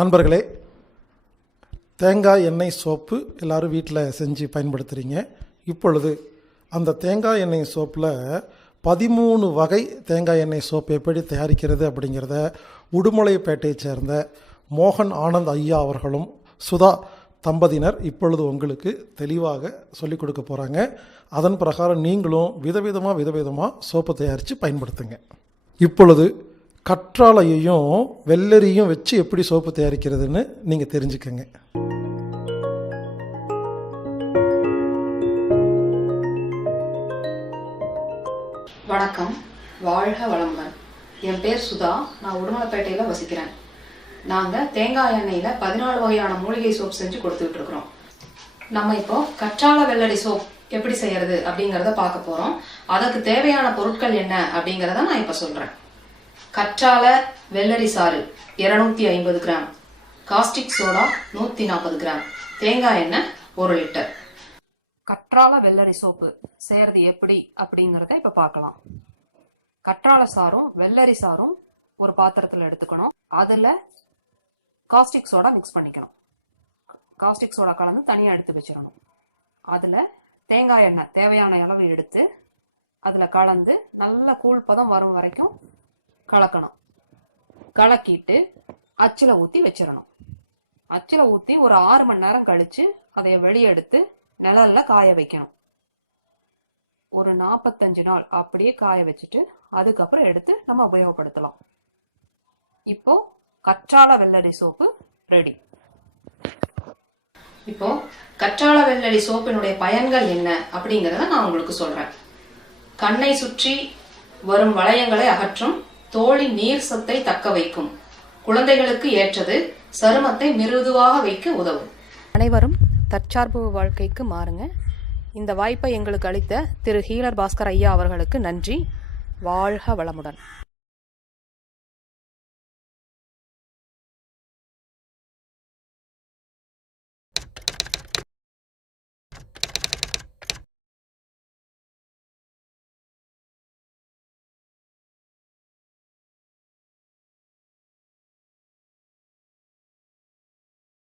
நண்பர்களே, தேங்காய் எண்ணெய் சோப்பு எல்லோரும் வீட்டில் செஞ்சு பயன்படுத்துகிறீங்க. இப்பொழுது அந்த தேங்காய் எண்ணெய் சோப்பில் 13 வகை தேங்காய் எண்ணெய் சோப்பு எப்படி தயாரிக்கிறது அப்படிங்கிறத உடுமலைப்பேட்டையை சேர்ந்த மோகன் ஆனந்த் ஐயா அவர்களும் சுதா தம்பதியினர் இப்பொழுது உங்களுக்கு தெளிவாக சொல்லிக் கொடுக்க போகிறாங்க. அதன் பிரகாரம் நீங்களும் விதவிதமாக சோப்பு தயாரித்து பயன்படுத்துங்க. இப்பொழுது கற்றாழையையும் வெள்ளரியும் வச்சு எப்படி சோப்பு தயாரிக்கிறதுன்னு நீங்கள் தெரிஞ்சுக்கங்க. வணக்கம், வாழ்க வளமுடன். என் பேர் சுதா. நான் உடுமலைப்பேட்டையில் வசிக்கிறேன். நாங்கள் தேங்காய் எண்ணெயில் 14 வகையான மூலிகை சோப் செஞ்சு கொடுத்துட்டு இருக்கிறோம். நம்ம இப்போ கற்றாழை வெள்ளரி சோப் எப்படி செய்யறது அப்படிங்கிறத பார்க்க போகிறோம். அதற்கு தேவையான பொருட்கள் என்ன அப்படிங்கிறத நான் இப்போ சொல்கிறேன். கற்றாழை வெள்ளரி சாறு 250 கிராம், காஸ்டிக் சோடா 140 கிராம், தேங்காய் எண்ணெய் 1 லிட்டர். கற்றாழை வெள்ளரி சோப்பு செய்யறது எப்படி அப்படிங்கிறத இப்ப பார்க்கலாம். கற்றாழை சாரும் வெள்ளரி சாரும் ஒரு பாத்திரத்துல எடுத்துக்கணும். அதுல காஸ்டிக் சோடா மிக்ஸ் பண்ணிக்கணும். காஸ்டிக் சோடா கலந்து தனியா எடுத்து வச்சிடணும். அதுல தேங்காய் எண்ணெய் தேவையான அளவு எடுத்து அதுல கலந்து நல்ல கூழ் பதம் வரும் வரைக்கும் கலக்கணும். கலக்கிட்டு அச்சில ஊத்தி வச்சிடணும். அச்சில ஊத்தி ஒரு 6 மணி நேரம் கழிச்சு அதை வெளியெடுத்து நிழல்ல காய வைக்கணும். ஒரு 45 நாள் அப்படியே காய வச்சுட்டு அதுக்கப்புறம் எடுத்து நம்ம உபயோகப்படுத்தலாம். இப்போ கற்றாழை வெள்ளரி சோப்பு ரெடி. இப்போ கற்றாழை வெள்ளரி சோப்பினுடைய பயன்கள் என்ன அப்படிங்கறத நான் உங்களுக்கு சொல்றேன். கண்ணை சுற்றி வரும் வளையங்களை அகற்றும், தோலின் நீர் சத்தை தக்க வைக்கும், குழந்தைகளுக்கு ஏற்றது, சருமத்தை மிருதுவாக வைக்க உதவும். அனைவரும் தற்சார்பு வாழ்க்கைக்கு மாறுங்க. இந்த வாய்ப்பை எங்களுக்கு அளித்த திரு ஹீலர் பாஸ்கர் ஐயா அவர்களுக்கு நன்றி. வாழ்க வளமுடன்.